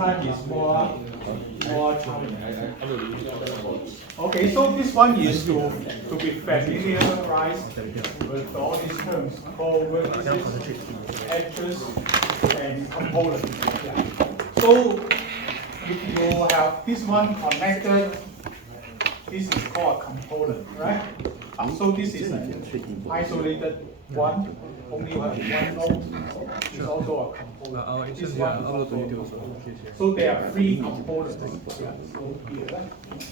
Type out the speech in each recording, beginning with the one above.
time is more challenging. Okay, so this one is to be familiarized with all these terms called vertices, edges, and components. Yeah. So if you have this one connected, this is called a component, right? So this is an isolated one, only one node. It's also a component. This one is also a component. So there are three components. Yeah.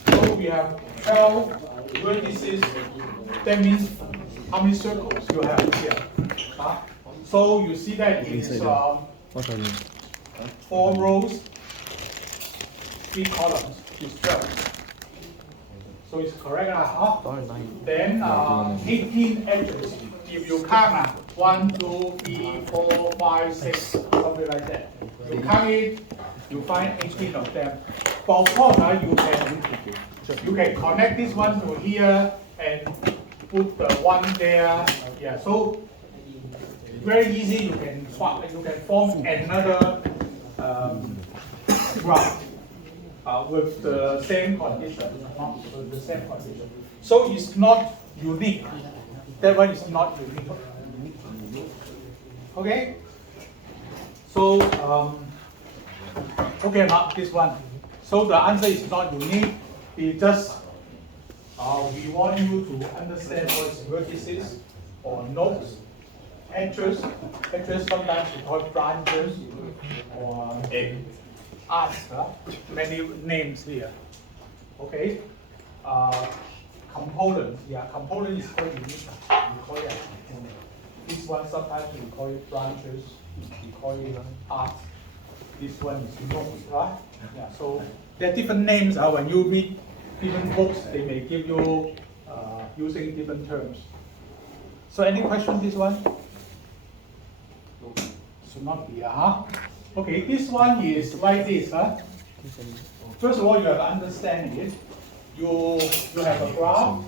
So we have 12 vertices. That means how many circles you have here? So you see that it's 4 rows, 3 columns. It's 12. So it's correct. Then 18 edges. If you count 1, 2, 3, 4, 5, 6, something like that. You count it, you find 18 of them. But of course, you can connect this one to here and put the one there. Yeah. So very easy. You can form another graph. With the same condition, So it's not unique. That one is not unique. Okay? So, okay, not this one. So the answer is not unique. It just, we want you to understand what is vertices or nodes, edges. Edges sometimes we call branches or arcs, many names here. Okay. Component, yeah, component is quite unique. We call it a component. This one sometimes we call it branches, we call it arcs. This one is nodes, right? Yeah. So there are different names. When you read different books, they may give you using different terms. So any question this one? Should not be, Okay, this one is like this. First of all, you have to understand it. You have a graph.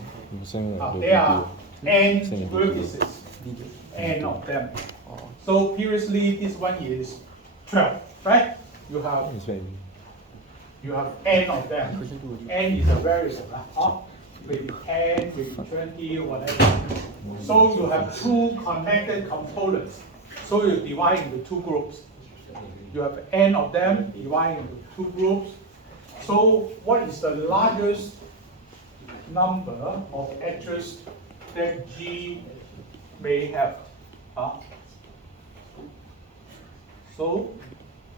There are n vertices, n of them. So previously, this one is 12, right? You have n of them. N is a variable, maybe 10, maybe 20, whatever. So you have 2 connected components. So you divide into 2 groups. You have n of them divided into 2 groups. So what is the largest number of edges that G may have? So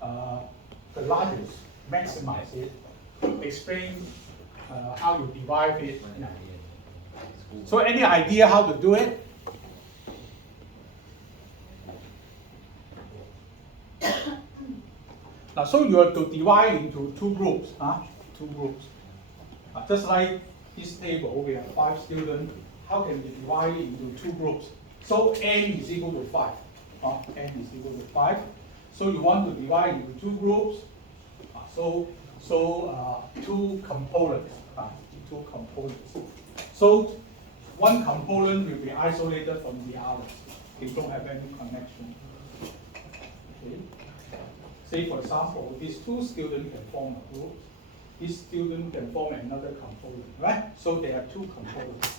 the largest, maximize it. Explain how you divide it. So any idea how to do it? Now, so you have to divide into 2 groups, 2 groups. Just like this table, we have 5 students. How can we divide it into 2 groups? So n is equal to 5. N is equal to 5. So you want to divide into 2 groups. So 2 components. 2 components. So one component will be isolated from the others. They don't have any connection. Okay. Say, for example, these 2 students can form a group. This student can form another component, right? So there are 2 components.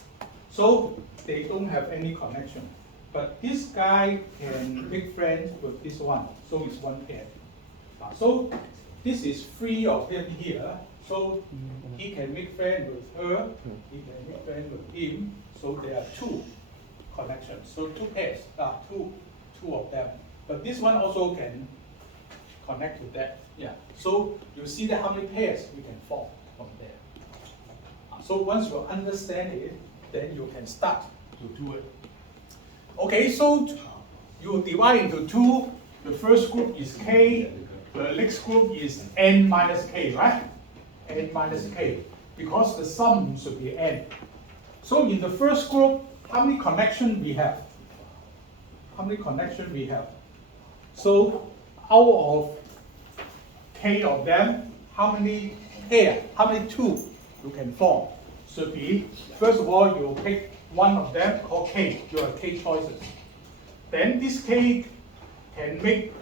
So they don't have any connection. But this guy can make friends with this one. So it's one pair. So this is 3 of them here. So he can make friends with her. He can make friends with him. So there are 2 connections. So 2 pairs, two of them. But this one also can connect to that. Yeah. So you see that how many pairs we can form from there. So once you understand it, then you can start to do it. Okay, so you divide into 2. The first group is K. The next group is N minus K, right? N minus K. Because the sum should be N. So in the first group, how many connections we have? How many connections we have? So out of K of them, how many pair, how many 2 you can form? Should be, first of all, you pick one of them called K. You have K choices. Then this K can make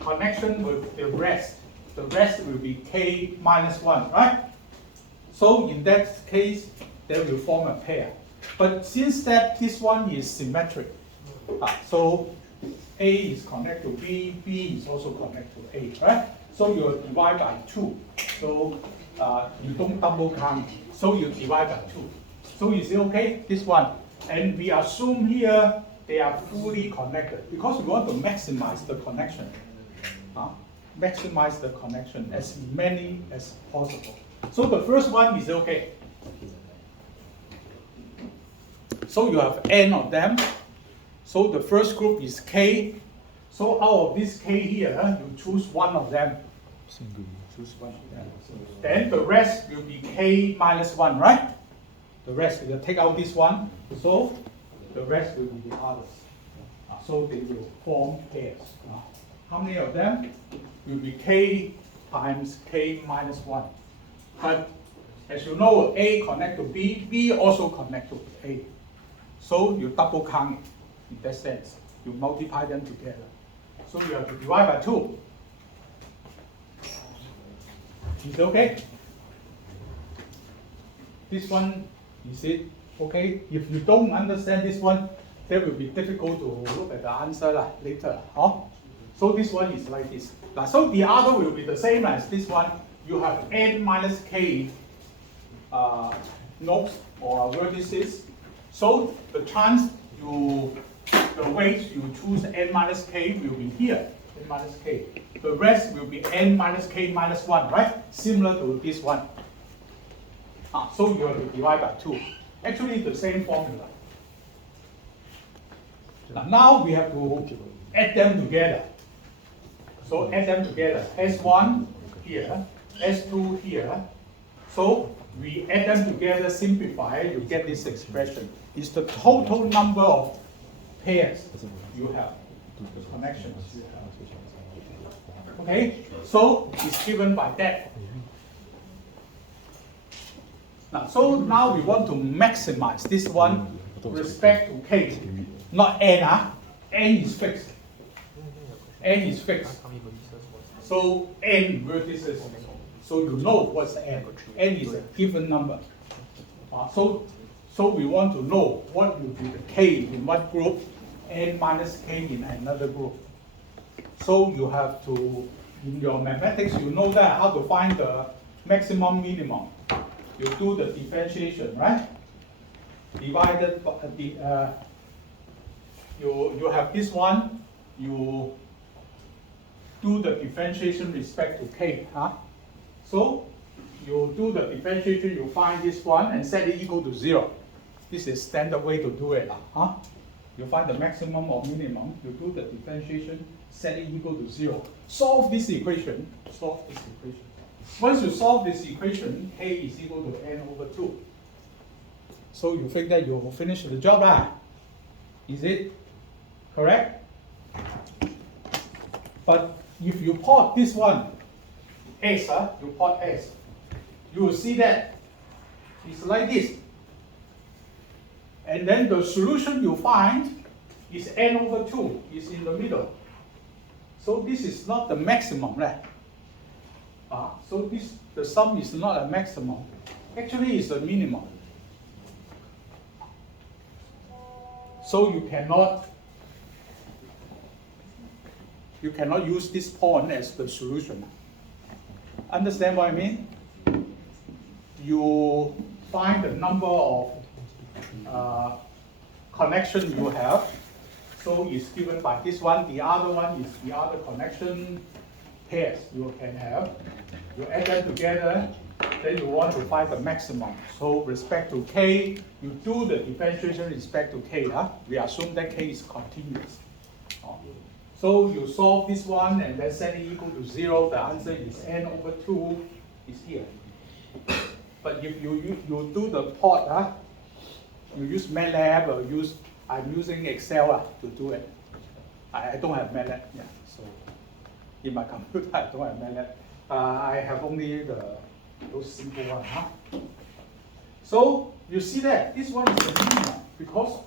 connection with the rest. the rest will be k minus 1, right? So in that case, they will form a pair. But since that this one is symmetric, so A is connected to B, B is also connected to A, right? So you divide by 2. So you don't double count. So you divide by 2. So you say, okay, this one. And we assume here they are fully connected because we want to maximize the connection. Maximize the connection as many as possible. So the first one is okay. So you have n of them. So the first group is k. So out of this k here, you choose one of them. Choose one of them. Then the rest will be k minus 1, right? The rest, will take out this one. So the rest will be the others. So they will form pairs. How many of them? Will be k times k minus 1. But as you know, A connect to B, B also connect to A. So you double count it in that sense. You multiply them together. So you have to divide by 2. Is it okay? This one, is it okay? If you don't understand this one, that will be difficult to look at the answer later. So this one is like this. So the other will be the same as this one. You have n minus k nodes or vertices. So the chance the weight you choose n minus k will be here, n minus k. The rest will be n minus k minus 1, right? Similar to this one. So you have to divide by 2. Actually, the same formula. Now we have to add them together. So add them together. S1 here, S2 here. So we add them together, simplify, you get this expression. It's the total number of pairs you have, the connections you have. Okay, so it's given by that. So now we want to maximize this one with respect to k, not n. N is fixed. N is fixed. So n vertices. So you know what's n. N is a given number. So we want to know what will be the k in what group, n minus k in another group. So you have to, in your mathematics, you know that how to find the maximum minimum. You do the differentiation, right? Divided by you have this one, you do the differentiation respect to k. So you do the differentiation, you find this one and set it equal to 0. This is standard way to do it. You find the maximum or minimum, you do the differentiation, set it equal to 0. Solve this equation. Solve this equation. Once you solve this equation, k is equal to n over 2. So you think that you will finish the job, right? Is it correct? But if you plot this one, S, you plot S, you will see that it's like this. And then the solution you find is n over 2, is in the middle. So this is not the maximum, right? So the sum is not a maximum. Actually, it's a minimum. So you cannot use this point as the solution. Understand what I mean? You find the number of connections you have. So it's given by this one. The other one is the other connection pairs you can have. You add them together, then you want to find the maximum. So respect to k, you do the differentiation respect to k. We assume that k is continuous. So you solve this one and then set it equal to 0. The answer is n over 2 is here. But if you do the plot, you use MATLAB or I'm using Excel to do it. I don't have MATLAB. Yeah, so in my computer I don't have MATLAB. I have only those simple ones. So you see that this one is the minimum because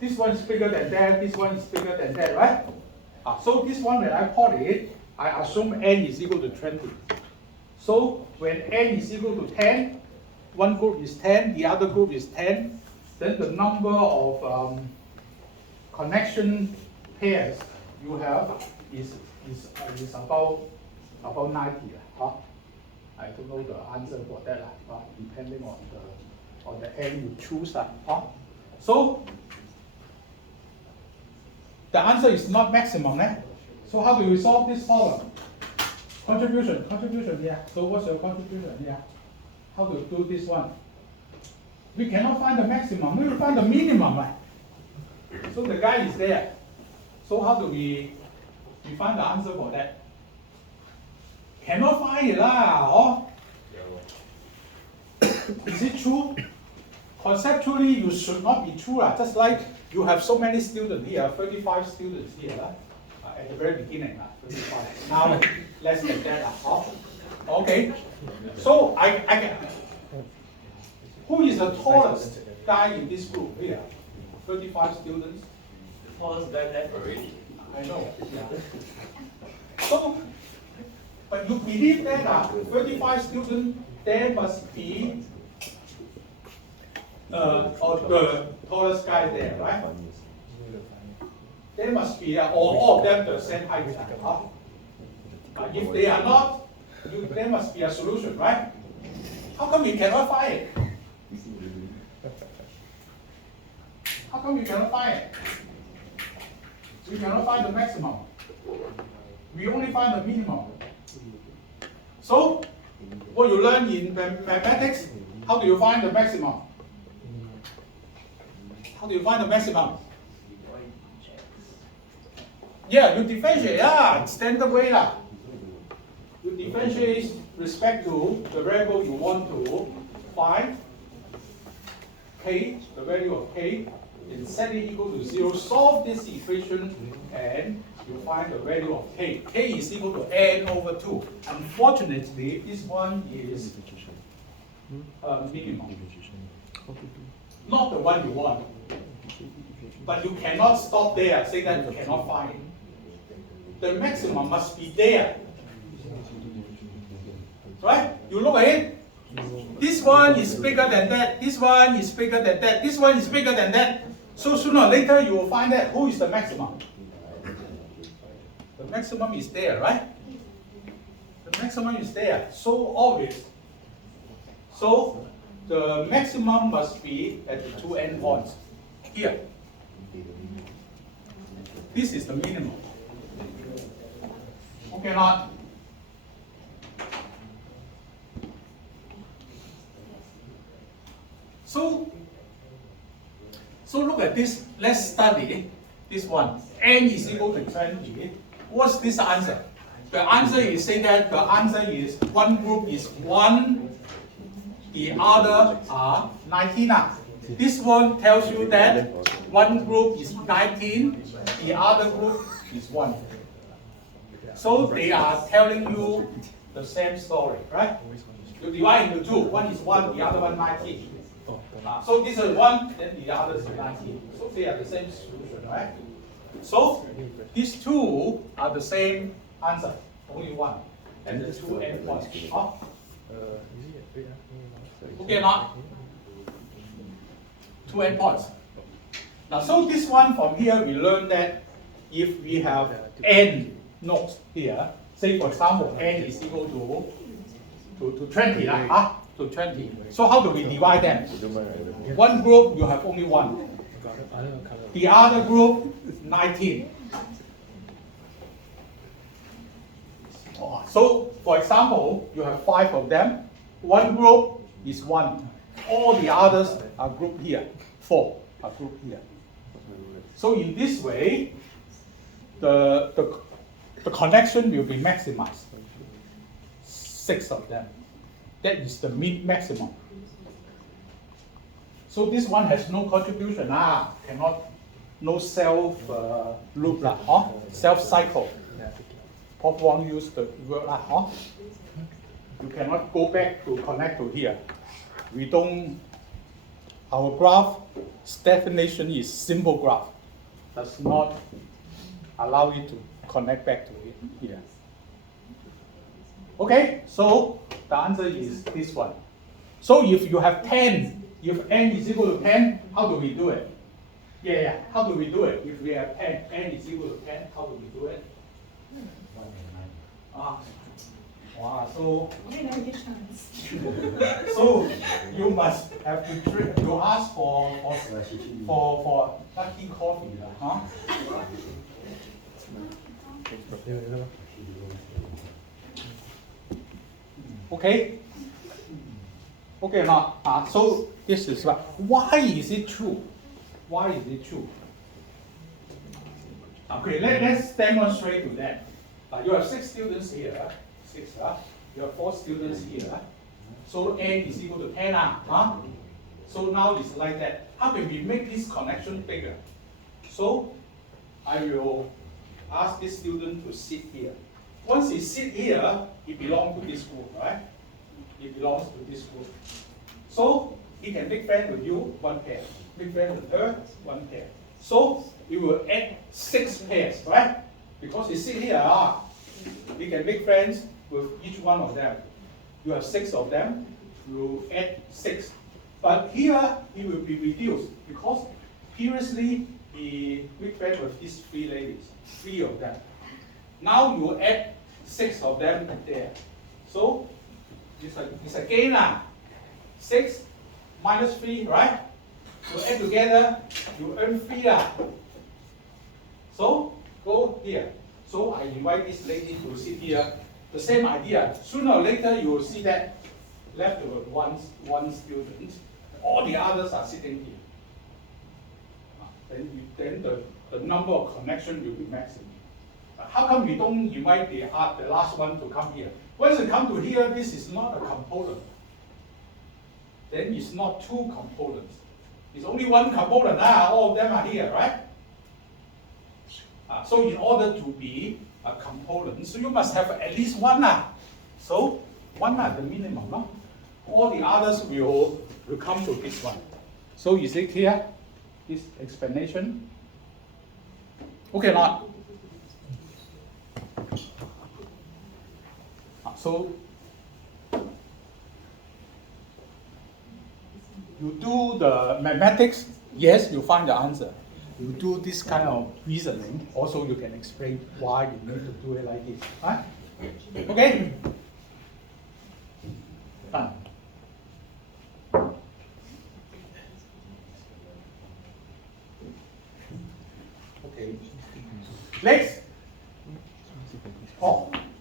this one is bigger than that, this one is bigger than that, right? So this one when I plot it, I assume n is equal to 20. So when n is equal to 10, one group is 10, the other group is 10, then the number of connection pairs you have is about 90. Huh? I don't know the answer for that, depending on the n you choose. Huh? So the answer is not maximum. So how do we solve this problem? Contribution here. So what's your contribution here? How to do this one? We cannot find the maximum, we will find the minimum. So the guy is there. So how do we find the answer for that? Cannot find it lah. Is it true? Conceptually, you should not be true. Just like you have so many students here, 35 students here. At the very beginning, 35. Now, less than that. Okay. So I can. Who is the tallest guy in this group here? 35 students. Tallest guy left already. I know. Yeah. So, but you believe that 35 students, there must be the tallest guy there, right? There must be all of them the same height. If they are not, there must be a solution, right? How come you cannot find it? How come you cannot find it? We cannot find the maximum. We only find the minimum. So, what you learn in mathematics, how do you find the maximum? How do you find the maximum? Yeah, you differentiate, standard way lah. You differentiate respect to the variable you want to find, k, the value of k, and set it equal to 0. Solve this equation and you find the value of k. K is equal to n over 2. Unfortunately, this one is minimum. Not the one you want. But you cannot stop there, say that you cannot find it. The maximum must be there. Right? You look at it. This one is bigger than that. This one is bigger than that. This one is bigger than that. So sooner or later you will find out who is the maximum. The maximum is there, right? The maximum is there. So obvious. So the maximum must be at the two endpoints. Here. This is the minimum. Okay, not? So look at this. Let's study this one. N is equal to 20. What's this answer? The answer is saying that the answer is one group is 1, the other are 19. This one tells you that one group is 19, the other group is 1. So they are telling you the same story, right? You divide into 2. One is 1, the other one 19. So this is 1, then the other is 19. So they are the same solution, right? So these two are the same answer, only one. And the two endpoints. Okay, not? Two endpoints. Now, so this one from here, we learned that if we have n nodes here, say for example, n is equal to 20, to 20. So how do we divide them? One group, you have only one. The other group, 19. So, for example, you have 5 of them. One group is 1. All the others are grouped here. 4 are grouped here. So in this way, the connection will be maximized. 6 of them. That is the maximum. So this one has no contribution. Cannot, no self loop, self cycle. Pop won't use the word. You cannot go back to connect to here. We don't. Our graph's definition is simple graph. Does not allow it to connect back to it here. Okay, so the answer is this one. So if you have 10, if n is equal to 10, how do we do it? Yeah, how do we do it? If we have 10, n is equal to 10, how do we do it? Wow, so so you must have to drink, you ask for lucky coffee, huh? Okay. Okay or not? So this is what. Why is it true? Why is it true? Okay, let's demonstrate to that. You have 6 students here. 6. You have 4 students here. So n is equal to 10. So now it's like that. How can we make this connection bigger? So I will ask this student to sit here. Once he sit here, he belongs to this group, right? He belongs to this group. So he can make friend with you, 1 pair. Make friend with her, 1 pair. So we will add 6 pairs, right? Because he sit here, he can make friends with each one of them. You have 6 of them, you add 6. But here he will be reduced because previously he made friends with these 3 ladies, 3 of them. Now you add 6 of them there. So it's again 6 minus 3, right? You add together, you earn 3. So go here. So I invite this lady to sit here. The same idea. Sooner or later you will see that left with one student. All the others are sitting here. Then the number of connection will be maximum. How come we don't invite the last one to come here? Once they come to here, this is not a component. Then it's not 2 components. It's only 1 component. All of them are here, right? So in order to be a component, so you must have at least 1. So 1 the minimum. All the others will come to this one. So is it clear? This explanation? Okay, not. So you do the mathematics, yes, you find the answer. You do this kind of reasoning, also you can explain why you need to do it like this. Right? Okay? Done. Okay. Next.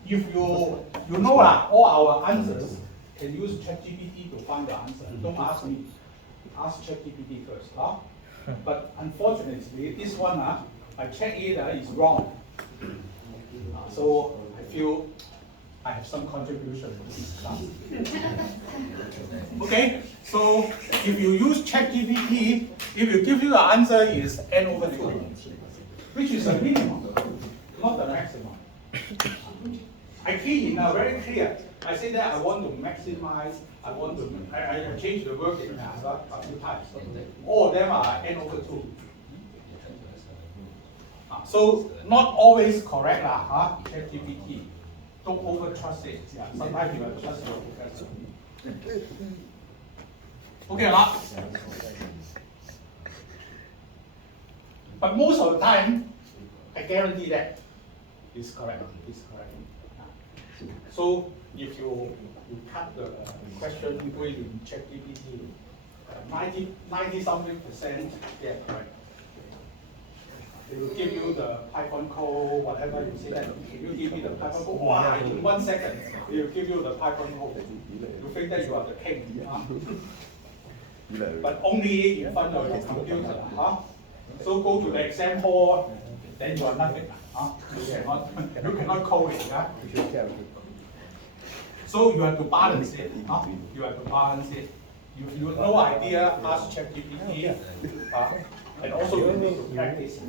If you know all our answers, can use ChatGPT to find the answer. Don't ask me. Ask ChatGPT first. But unfortunately, this one, I check it is wrong. So I feel I have some contribution to this class. Okay, so if you use ChatGPT, if you give you the answer is n over 2, which is the minimum, not the maximum. I key in very clear. I say that I want to maximize, I change the wording a few times. All of them are n over 2. So not always correct, ChatGPT. Don't over trust it. Yeah, sometimes you trust your professor. Okay, but most of the time, I guarantee that is correct. It's correct. So if you cut the question equally in ChatGPT, 90-something%, yeah, correct. They will give you the Python code, whatever you say that. You give me the Python code, wow, in 1 second, they will give you the Python code. You think that you are the king. But only in front of your computer. So go to the exam hall, then you are nothing. You cannot code it. So you have to balance it. You have to balance it. If you have no idea, ask ChatGPT. And also you need to practice.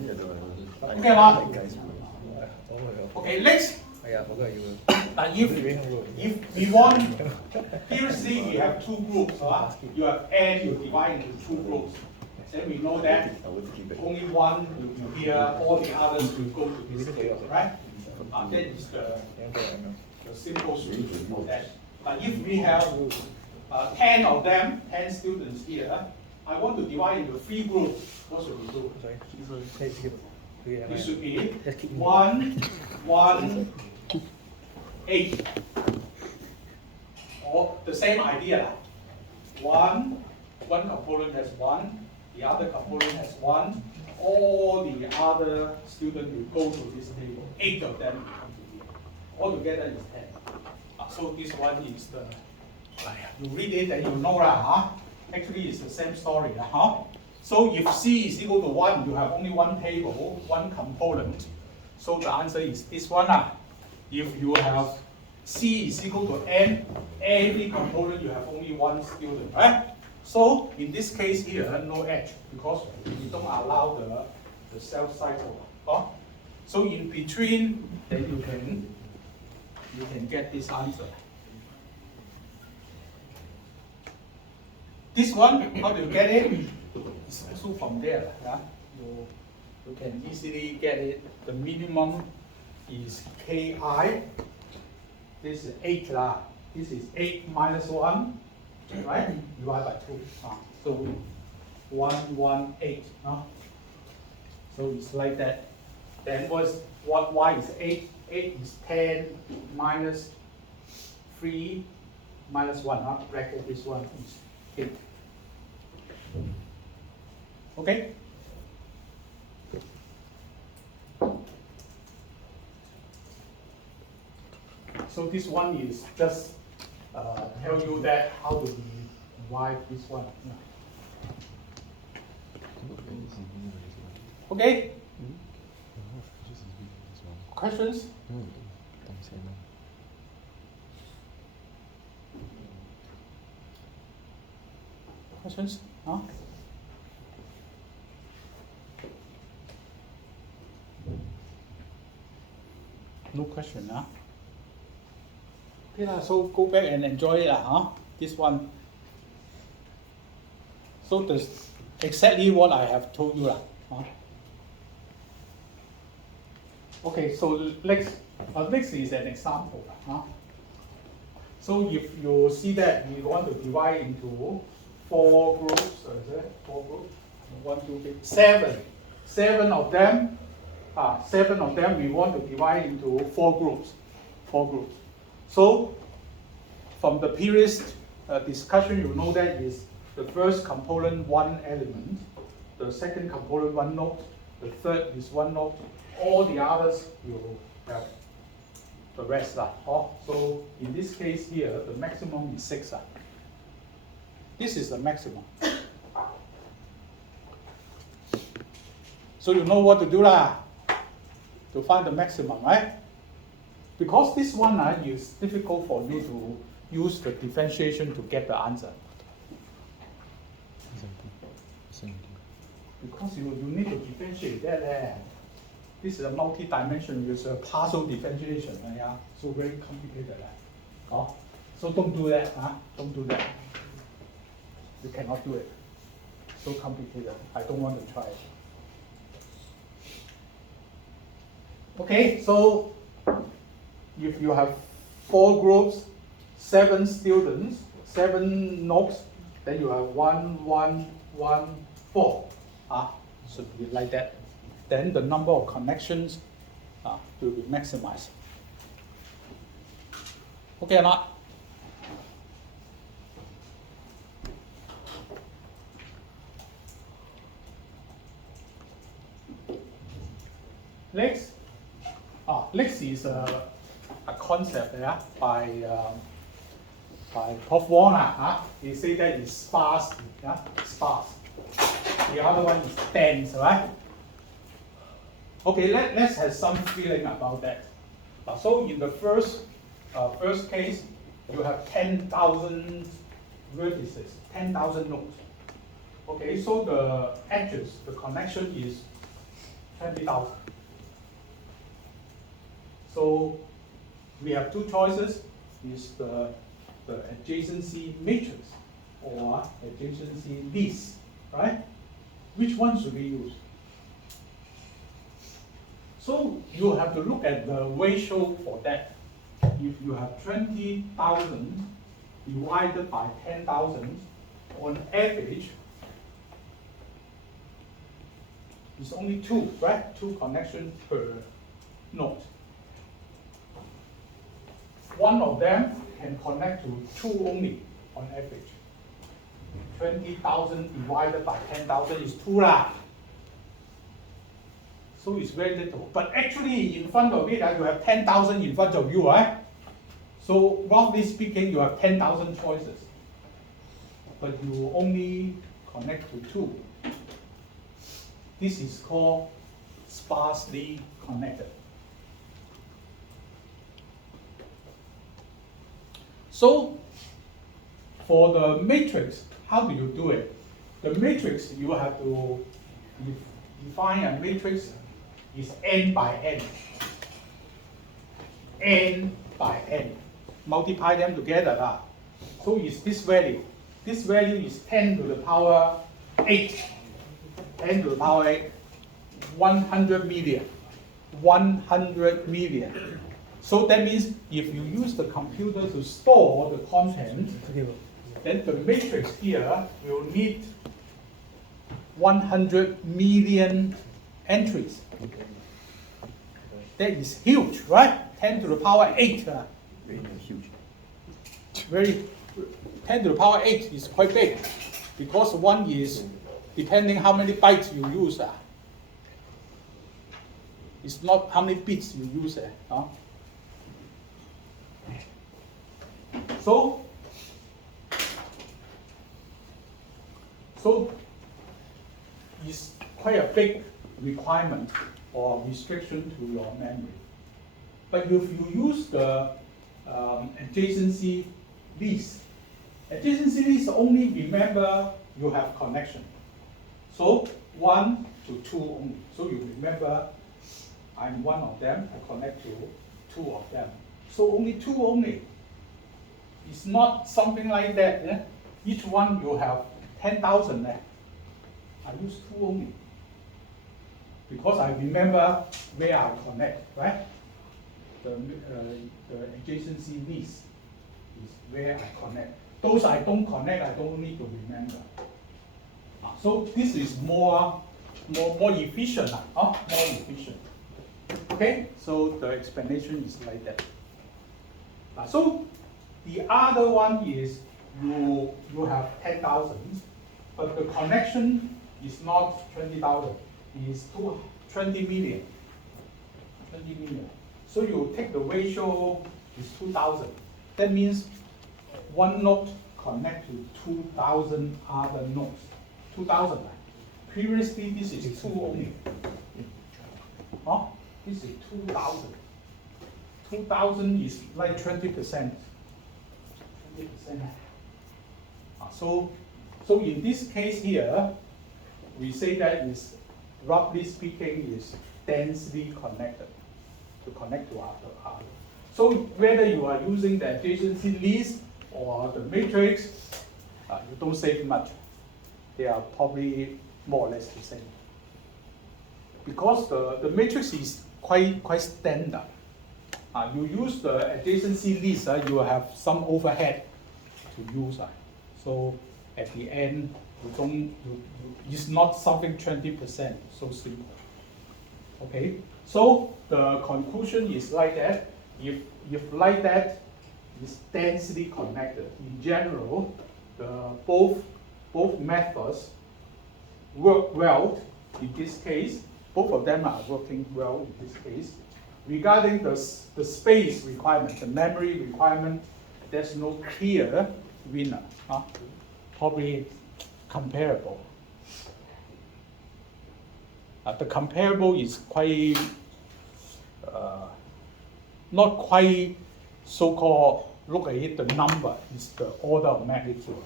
Okay, okay, next. If we want, previously we have 2 groups. You have n, you divide into 2 groups. Then we know that only 1 will be here, all the others will go to this table, right? That is the the simple solution for that. But if we have 10 of them, 10 students here, I want to divide into 3 groups. What should we do? It should be 1, 1, 8. Or the same idea. One component has 1, the other component has 1. All the other students will go to this table. 8 of them will come to here. Altogether is 10. So this one is the, you read it and you know lah. Actually, it's the same story. So if C is equal to 1, you have only one table, one component. So the answer is this one. If you have C is equal to N, every component you have only one student, right? So in this case here, no edge, because we don't allow the self-cycle. So in between, then you can get this answer. This one, how do you get it? It's also from there. You can easily get it. The minimum is Ki. This is 8 lah. This is 8 minus 1, right? Divided by 2. So 118. So it's like that. Then why is 8? 8 is 10 minus 3 minus 1. Bracket this one is 8. Okay? So this one is just tell you that how to divide this one. Okay? Questions? Questions? Huh? No question, huh? Okay, so go back and enjoy it, this one. So that's exactly what I have told you. Okay, so next is an example. So if you see that we want to divide into 4 groups, is it? 4 groups? 1, 2, 3, 7. 7 of them. 7 of them we want to divide into 4 groups. 4 groups. So from the previous discussion, you know that is the first component 1 element, the second component 1 node, the third is 1 node. All the others you have the rest. So in this case here, the maximum is 6. This is the maximum. So you know what to do to find the maximum, right? Because this one is difficult for you to use the differentiation to get the answer. Because you need to differentiate that. This is a multi-dimensional, it's a partial differentiation. So very complicated. So don't do that. Don't do that. You cannot do it. So complicated. I don't want to try it. Okay, so if you have 4 groups, 7 students, 7 nodes, then you have 1, 1, 1, 4. Should be like that. Then the number of connections will be maximized. Okay or not? Next is a concept by Prof. Wong. He say that is sparse. Sparse. The other one is dense, right? Okay, let's have some feeling about that. So in the first case, you have 10,000 vertices, 10,000 nodes. Okay, so the edges, the connection is 20,000. So we have 2 choices: is the adjacency matrix or adjacency list, right? Which one should we use? So you have to look at the ratio for that. if you have 20,000 divided by 10,000, on average, it's only 2, right? 2 connections per node. One of them can connect to 2 only on average. 20,000 divided by 10,000 is 2 lah. So it's very little. But actually, in front of it, you have 10,000 in front of you, right? So roughly speaking, you have 10,000 choices. But you only connect to 2. This is called sparsely connected. So for the matrix, how do you do it? The matrix, you have to define a matrix is n by n. N by n. Multiply them together. So it's this value. This value is 10 to the power 8. 10 to the power 8. 100 million. 100 million. So that means if you use the computer to store the content, then the matrix here will need 100 million entries. That is huge, right? 10 to the power 8. Huge. Very 10 to the power 8 is quite big because one is depending how many bytes you use. It's not how many bits you use. So it's quite a big requirement or restriction to your memory. But if you use the adjacency list only remember you have connection. So 1 to 2 only. So you remember I'm one of them, I connect to 2 of them. So only 2 only. It's not something like that. Each one you have 10,000. I use 2 only. Because I remember where I connect, right? The adjacency list is where I connect. Those I don't connect, I don't need to remember. So this is more efficient. More efficient. Okay, so the explanation is like that. So the other one is you have 10,000, but the connection is not 20,000. It is 20 million. 20 million. So you take the ratio is 2,000. That means one node connect to 2,000 other nodes. 2,000. Previously, this is 2 only. This is 2,000. 2,000 is like 20%. 20%. So in this case here, we say that is roughly speaking is densely connected to connect to other. So whether you are using the adjacency list or the matrix, you don't save much. They are probably more or less the same. Because the matrix is quite standard. You use the adjacency list, you have some overhead to use. So at the end, it's not something 20%, so simple. Okay, so the conclusion is like that. If like that, it's densely connected. In general, both methods work well in this case. Both of them are working well in this case. Regarding the space requirement, the memory requirement, there's no clear winner. Probably comparable. The comparable is quite, not quite so-called, look at it, the number is the order of magnitude.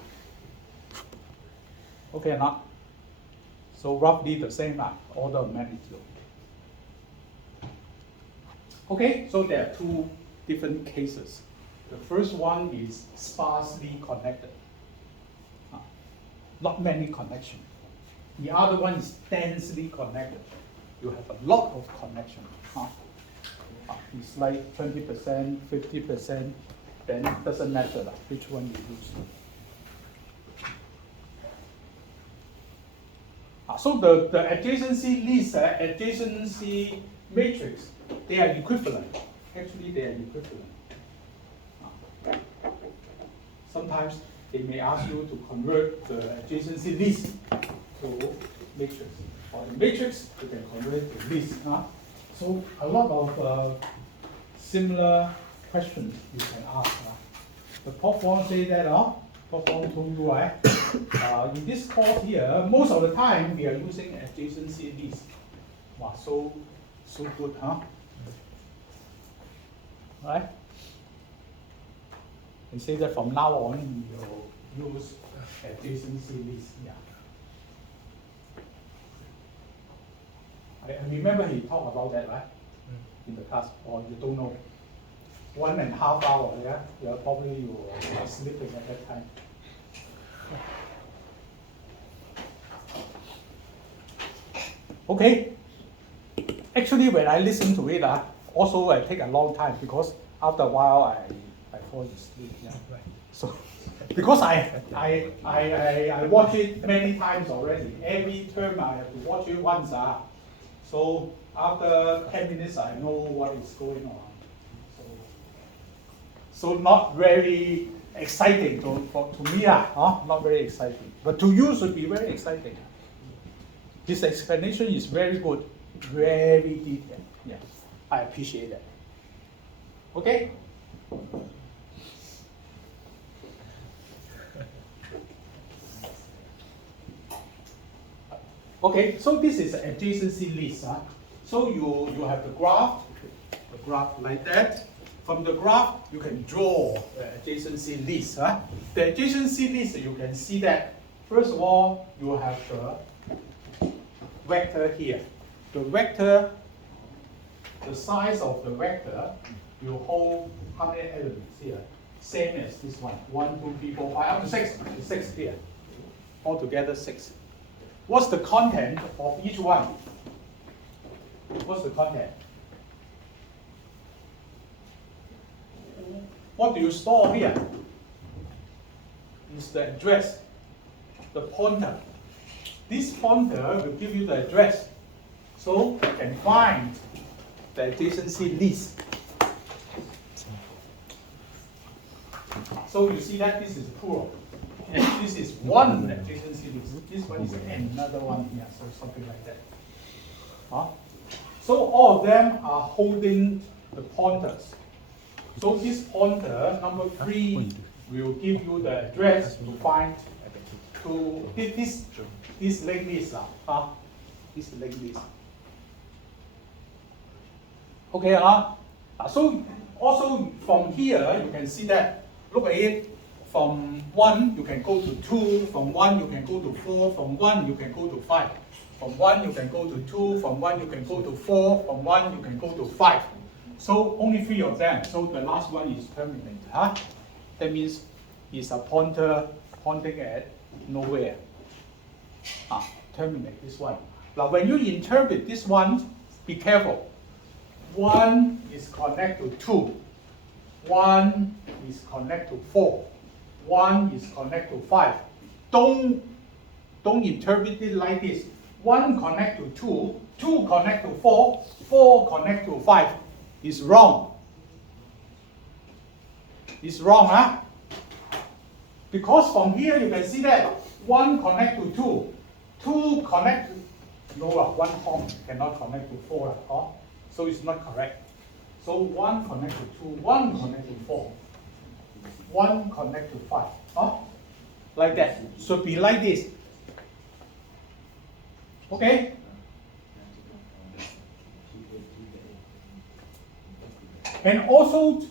Okay, not? So roughly the same order of magnitude. Okay, so there are 2 different cases. The first one is sparsely connected. Not many connections. The other one is densely connected. You have a lot of connection. It's like 20%, 50%, then it doesn't matter which one you use. So the adjacency list, adjacency matrix, they are equivalent. Actually, they are equivalent. Sometimes they may ask you to convert the adjacency list to matrix. Or the matrix, you can convert it to list. So a lot of similar questions you can ask. The Prof. Wong say that, Prof. Wong told you, right? In this course here, most of the time we are using adjacency list. Wow, so good, huh? Right? They say that from now on you'll use adjacency list. Yeah. I remember he talked about that, right? In the class, or you don't know. 1.5 hours, yeah? Yeah, probably you were sleeping at that time. Okay. Actually, when I listen to it, also I take a long time because after a while I fall asleep. Yeah, right. So because I watch it many times already. Every term I have to watch it once. So after 10 minutes, I know what is going on. So not very exciting to me, not very exciting. But to you should be very exciting. His explanation is very good, very detailed. Yeah, I appreciate that. Okay? Okay, so this is an adjacency list. So you have the graph like that. From the graph, you can draw the adjacency list. The adjacency list, you can see that, first of all, you have the vector here. The vector, the size of the vector, you hold how many elements here? Same as this one. 1, 2, 3, 4, 5, up to 6. 6 here. Altogether 6. What's the content of each one? What's the content? What do you store here? Is the address, the pointer. This pointer will give you the address. So you can find the adjacency list. So you see that this is plural. And this is one adjacency list. This one is another one here, so something like that. So all of them are holding the pointers. So this pointer, number 3, will give you the address to find this linked list. This linked list. Okay, so also from here you can see that, look at it, from 1 you can go to 2, from 1 you can go to 4, from 1 you can go to 5. From 1 you can go to 2, from 1 you can go to 4, from 1 you can go to 5. So only 3 of them. So the last one is terminated. That means it's a pointer pointing at nowhere. Terminate this one. Now when you interpret this one, be careful. 1 is connected to 2. 1 is connected to 4. 1 is connected to 5. Don't interpret it like this. 1 connect to 2, 2 connect to 4, 4 connect to 5. It's wrong. It's wrong, Because from here you can see that 1 connect to 2, 2 connect to, no, 1 form cannot connect to 4, so it's not correct. So 1 connect to 2, 1 connect to 4, 1 connect to 5, like that. Should be like this. Okay? And also,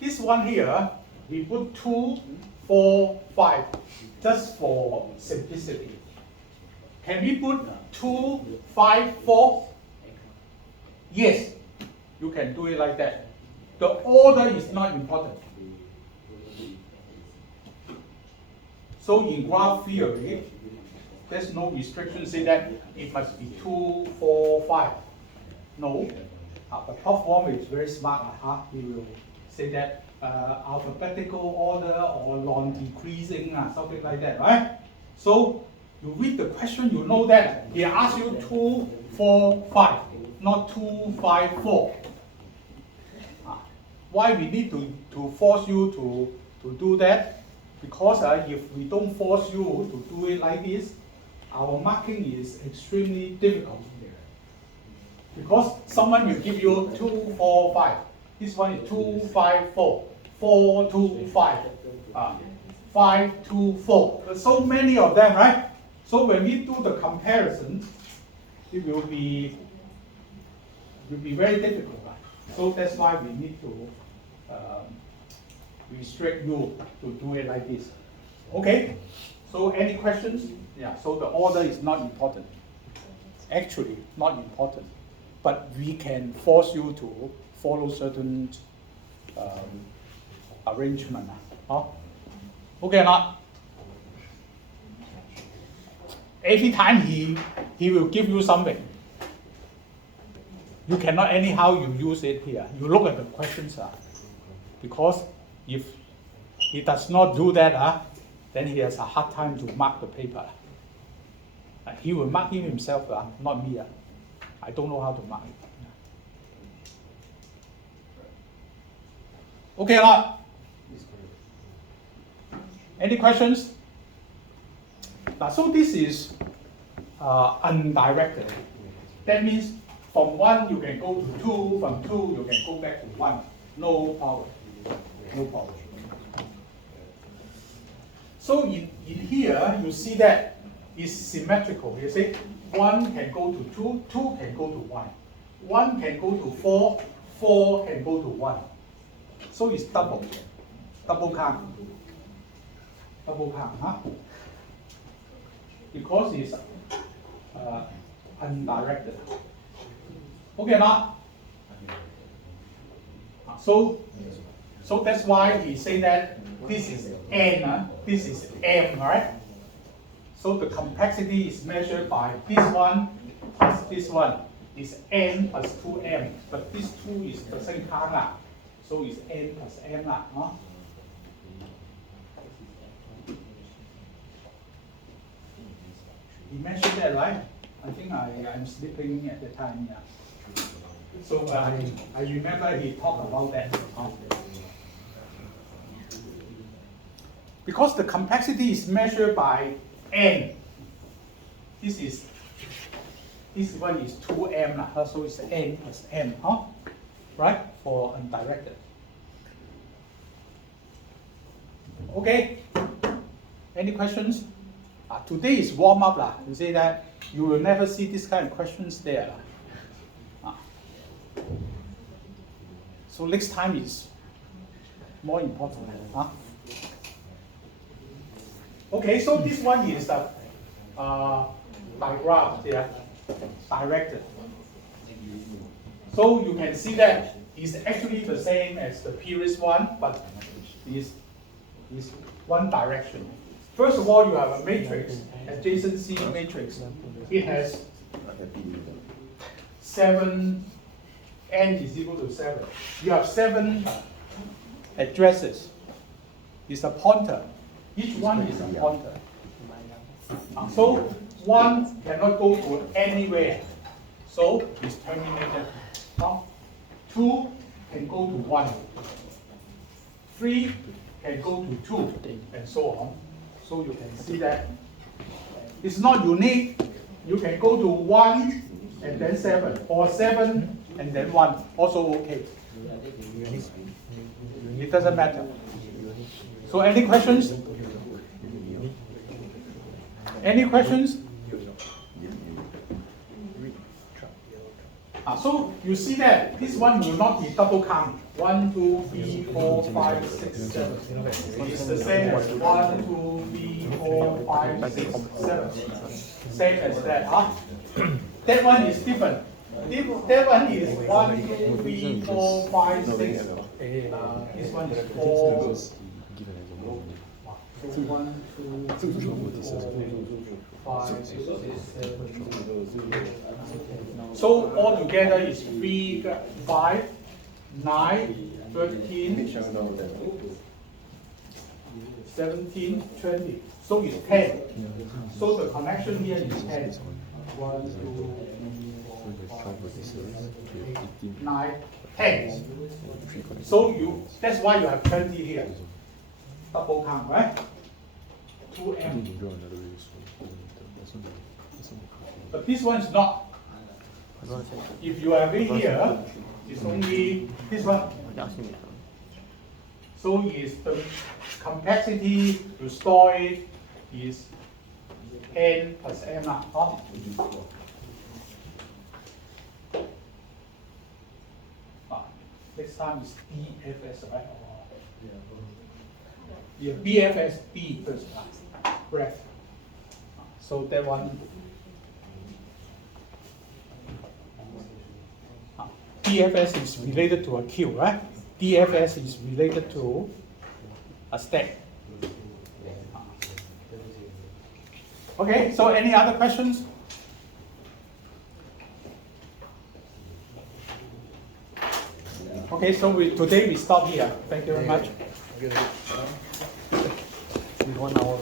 this one here, we put 2, 4, 5, just for simplicity. Can we put 2, 5, 4? Yes, you can do it like that. The order is not important. So in graph theory, there's no restriction say that it must be 2, 4, 5. No, The top form is very smart. He will say that alphabetical order or non-decreasing, something like that, right? So you read the question, you know that he asks you 2, 4, 5, not 2, 5, 4. Why we need to force you to do that? Because if we don't force you to do it like this, our marking is extremely difficult. Because someone will give you 2, 4, 5. This one is 2, 5, 4. 4, 2, 5. 5, 2, 4. There's so many of them, right? So when we do the comparison, it will be very difficult. Right? So that's why we need to restrict you to do it like this. Okay? So any questions? Yeah, so the order is not important. Actually, not important. But we can force you to follow certain arrangement. Okay or not? Every time he will give you something. You cannot anyhow you use it here. You look at the questions. Because if he does not do that, then he has a hard time to mark the paper. He will mark it himself, not me. I don't know how to mark it. Okay or not? Any questions? So this is undirected. That means from 1 you can go to 2, from 2 you can go back to 1. No power. No power. So in here you see that it's symmetrical. You see 1 can go to 2, 2 can go to 1. 1 can go to 4, 4 can go to 1. So it's double count. Double count, because it's undirected. Okay, not? So that's why he say that this is n, this is m, right? So the complexity is measured by this one plus this one is n plus 2m, but this 2 is the same count, so it's n plus m. You mentioned that, right? I think I'm sleeping at the time, So I remember he talked about that. Because the complexity is measured by n. This one is 2m, so it's n plus m, right? For undirected. Okay. Any questions? Today is warm up. You say that you will never see this kind of questions there. So next time is more important. Okay, so this one is the diagram there, directed. So you can see that it's actually the same as the previous one, but is one direction. First of all, you have a matrix, adjacency matrix. It has 7, n is equal to 7. You have 7 addresses. It's a pointer. Each one is a pointer. So 1 cannot go to anywhere. So it's terminated. 2 can go to 1. 3 can go to 2, and so on. So you can see that it's not unique. You can go to 1 and then 7, or 7 and then 1, also okay. It doesn't matter. So any questions? Any questions? So you see that this one will not be double count. 1, 2, 3, 4, 5, 6, 7. It's the same as 1, 2, 3, 4, 5, 6, 7. Same as that. That one is different. That one is 1, 2, 3, 4, 5, 6. This one is 4, So 1, 2, 3, 4, 5, 6, 7. So altogether is 3, 5, 9, 13, 17, 20. So it's 10. So the connection here is 10. 1, 2, 3, 4, 5, 6, 7, 8, 9, 10. So that's why you have 20 here. Double count, right? 2M. But this one is not. If you have it here, it's only this one. So is the complexity to store it is n plus m. Next time is DFS, right? Yeah, BFS, B first class, breath. So that one. DFS is related to a queue, right? DFS is related to a stack. Okay, so any other questions? Okay, so today we stop here. Thank you very much. 1 hour.